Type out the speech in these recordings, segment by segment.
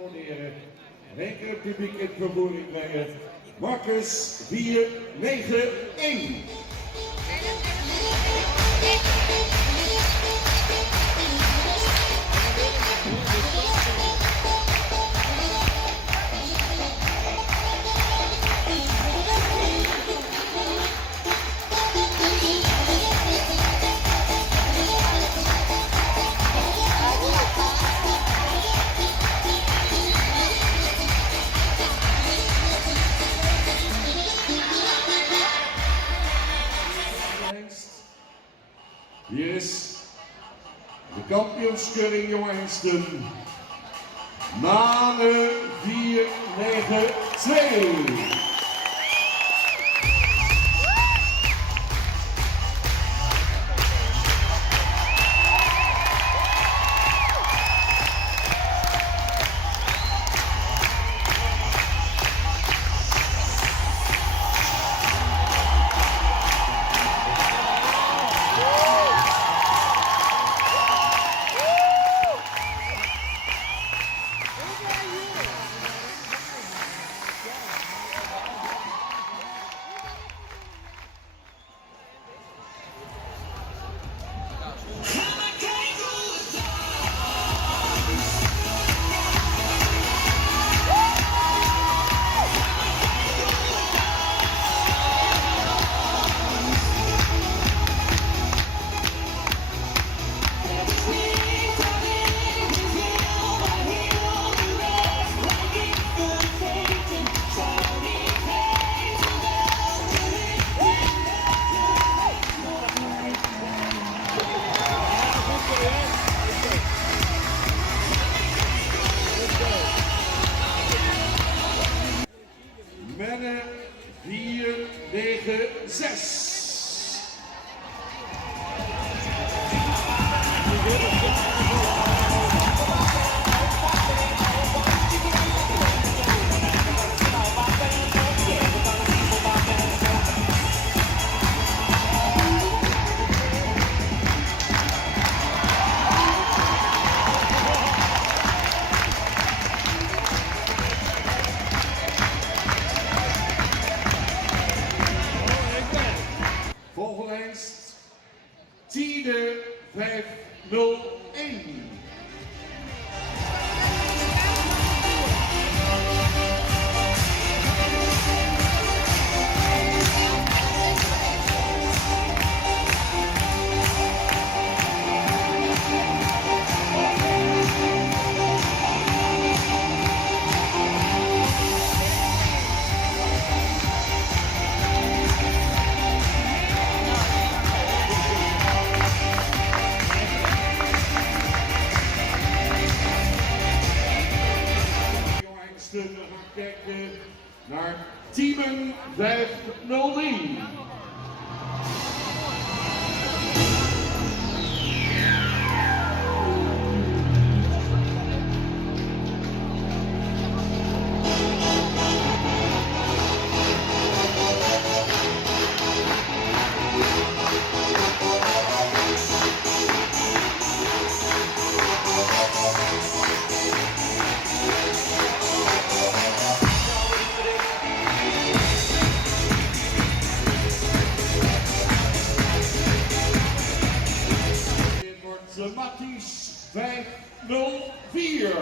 exponeren. Rekenen publiek in vervoering brengen. Marcus 491. Hier is de kampioenskeuring jonge hengsten. Mane 492. Menne 496. Volgelijst Tine 501. We gaan kijken naar Team 503. Matties 504.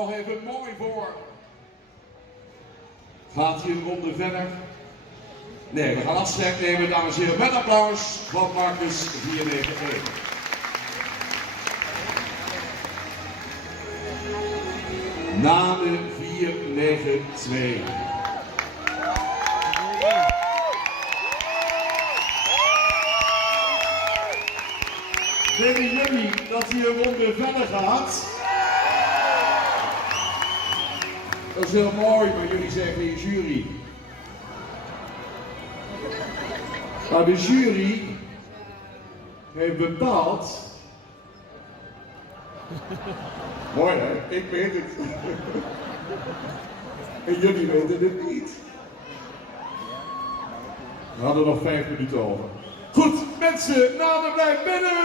nog even mooi voor. Gaat hier een ronde verder? Nee, we gaan afscheid nemen, dames en heren, met applaus van Marcus 491. Name 492. Denken jullie dat hij een ronde verder gaat? Dat is heel mooi, maar jullie zeggen in jury. Maar de jury heeft bepaald. Mooi hè, ik weet het. En jullie weten het niet. We hadden nog 5 minuten over. Goed, mensen, nader blijf binnen!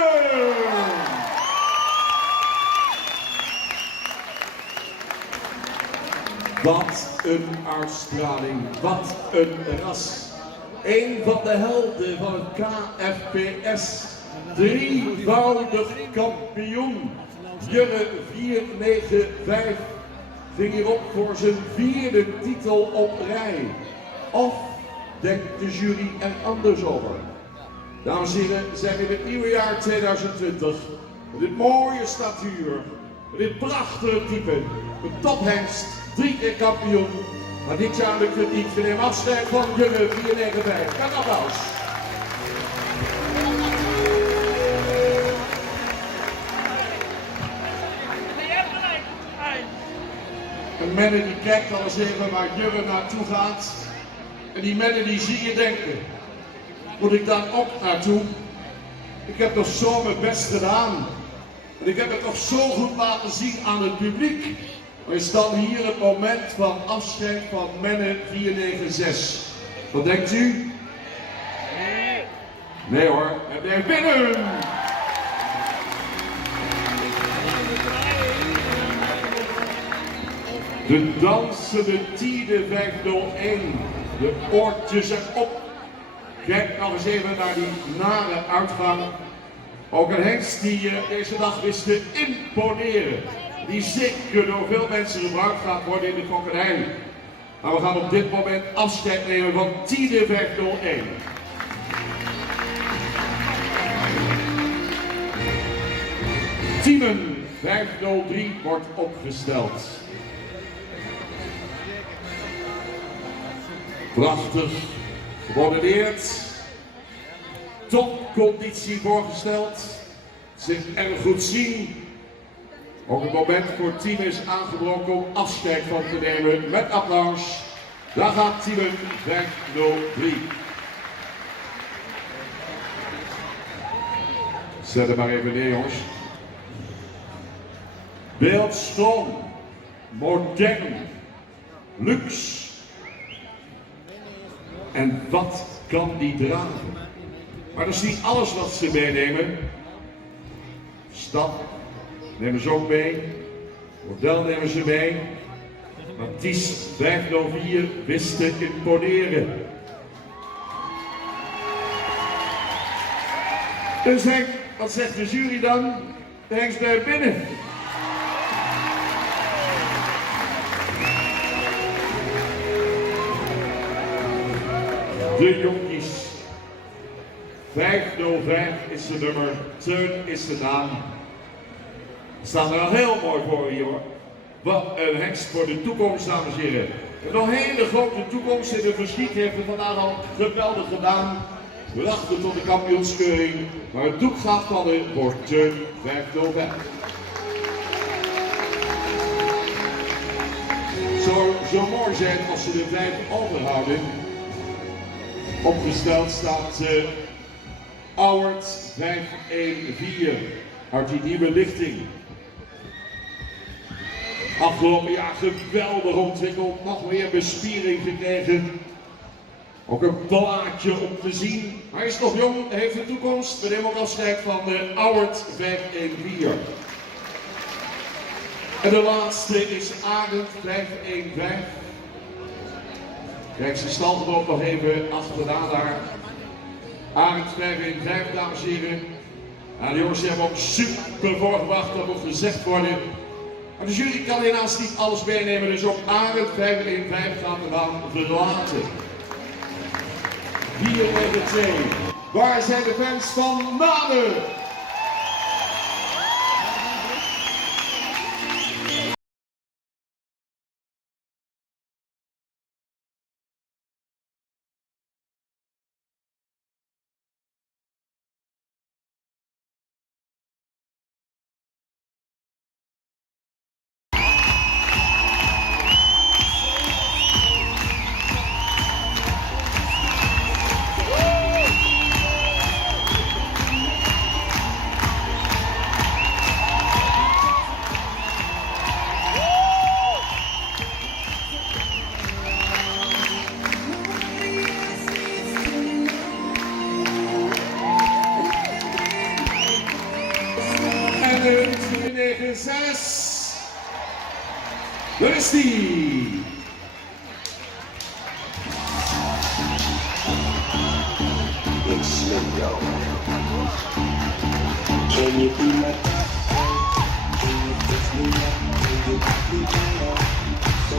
Wat een uitstraling, wat een ras. Een van de helden van het KFPS. 3-voudig kampioen. Jurre 495 ging hierop voor zijn 4e titel op rij. Of denkt de jury er anders over? Dames en heren, zijn we in het nieuwe jaar 2020. Met dit mooie statuur, met dit prachtige type, een tophengst, 3 keer kampioen. Maar dit jaar lukt het niet. We nemen afscheid van Jurre 495. Met applaus. Een mannen die kijkt al eens even waar Jurre naartoe gaat. En die mannen die zie je denken. Moet ik daar ook naartoe? Ik heb toch zo mijn best gedaan. En ik heb het toch zo goed laten zien aan het publiek. Maar is dan hier het moment van afscheid van Menne 496. Wat denkt u? Nee. Nee hoor, hij blijft binnen! De dansende Tide 501. De oortjes erop. Kijk nog eens even naar die nare uitgang. Ook een hengst die deze dag wist te imponeren. Die zeker door veel mensen gebruikt gaat worden in de fokkerij. Maar we gaan op dit moment afscheid nemen van Tide 501. Teamen 503 wordt opgesteld. Prachtig, gemodelleerd, topconditie voorgesteld, zich erg goed zien. Ook het moment voor het team is aangebroken om afscheid van te nemen met applaus. Daar gaat team 503. Zet het maar even neer jongens. Beeldschoon, modern, luxe. En wat kan die dragen? Maar dat is niet alles wat ze meenemen. Stap nemen ze ook mee. Model nemen ze mee. Maar Ties 504 wist te imponeren. Dus Henk, wat zegt de jury dan? De hengst blijft binnen. De jonkies. 505 is de nummer, Teun is de naam. We staan er al heel mooi voor hier hoor. Wat een hengst voor de toekomst, dames en heren. Nog een hele grote toekomst in de verschiet heeft het vandaag al geweldig gedaan. We wachten tot de kampioenskeuring, maar het doek gaat vallen voor Teun 505. Zo mooi zijn als ze de 5 overhouden. Opgesteld staat Auwert 514 uit die nieuwe lichting. Afgelopen jaar geweldig ontwikkeld, nog meer bespiering gekregen. Ook een plaatje om te zien. Hij is nog jong, heeft een toekomst. We nemen ook afscheid van Auwert 514. En de laatste is Arend 515. Kijk, zijn stalgenoot nog even achterna daar. Arend 515, dames en heren. Nou, de jongens hebben ook super voorgebracht, dat moet gezegd worden. Maar de jury kan helaas niet alles meenemen, dus ook Arend 515 gaat de baan verlaten. 4-2. Waar zijn de fans van Namen? En 496. Daar is die. It's Slim, yo. Can you be my Can you fix me up? Can you put me down? So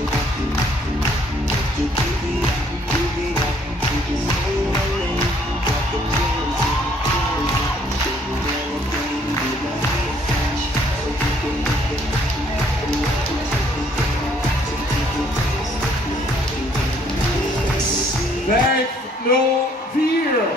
you keep me up, keep me up. You can say my name, drop the drums, you can never be my head cash. So you can make it, and you can take it down. So you can taste it, 504.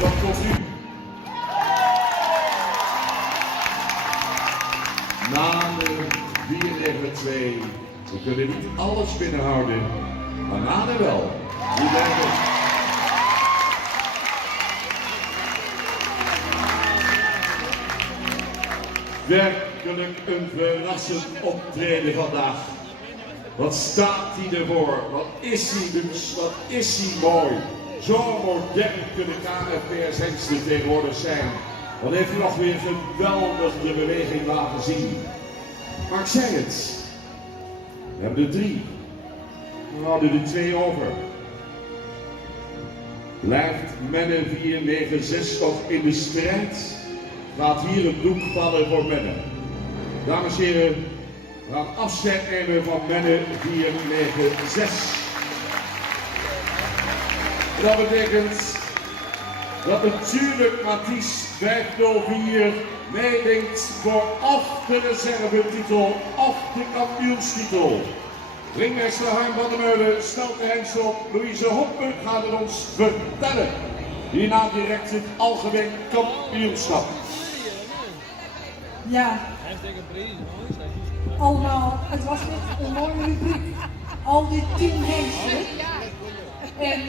Wat komt nu? Namen 492. We kunnen niet alles binnenhouden, maar Namen wel. Die blijven. Werkelijk een verrassend optreden vandaag. Wat staat hij ervoor? Wat is hij dus? Wat is hij mooi? Zo modern kunnen KFPS-hengsten tegenwoordig zijn. Dan heeft hij nog weer geweldig de beweging laten zien. Maar ik zei het. We hebben er 3. We houden er 2 over. Blijft Menne 496 nog in de strijd? Gaat hier het doek vallen voor Menne. Dames en heren, we gaan afscheid nemen van Menne 496. Dat betekent dat natuurlijk Mathies 504 meedenkt voor of de reservetitel of de kampioenstitel. Ringmeester Harm van der Meulen stelt de hengsel op. Louise Hopper gaat het ons vertellen. Hierna direct het algemeen kampioenschap. Ja, allemaal, het was echt een mooie rubriek. Al die 10 hengsten. En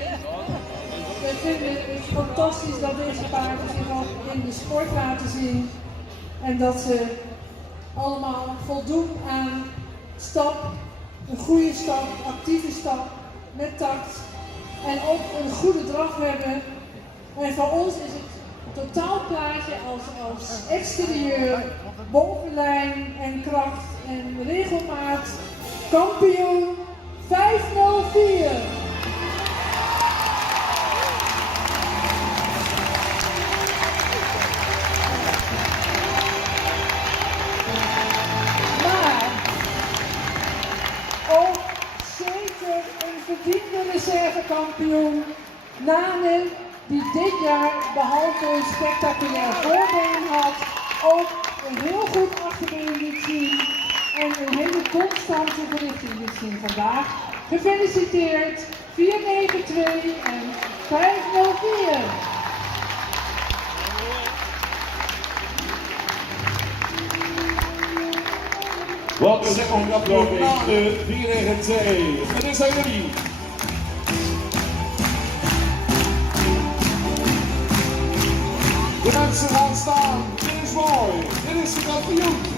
we vinden het fantastisch dat deze paarden zich ook in de sport laten zien. En dat ze allemaal voldoen aan stap, een goede stap, actieve stap, met tact. En ook een goede draf hebben. En voor ons is het totaalplaatje als exterieur, bovenlijn en kracht en regelmaat kampioen 504. Ook zeker een verdiende reservekampioen, Nane, die dit jaar behalve een spectaculair voorbeen had, ook een heel goed achterbeen liet zien en een hele constante verrichting liet zien vandaag. Gefeliciteerd, 492 en 504. Wat een second applaus na de 492. Het is aan jullie. De mensen gaan staan. Dit is mooi. Dit is de kampioen.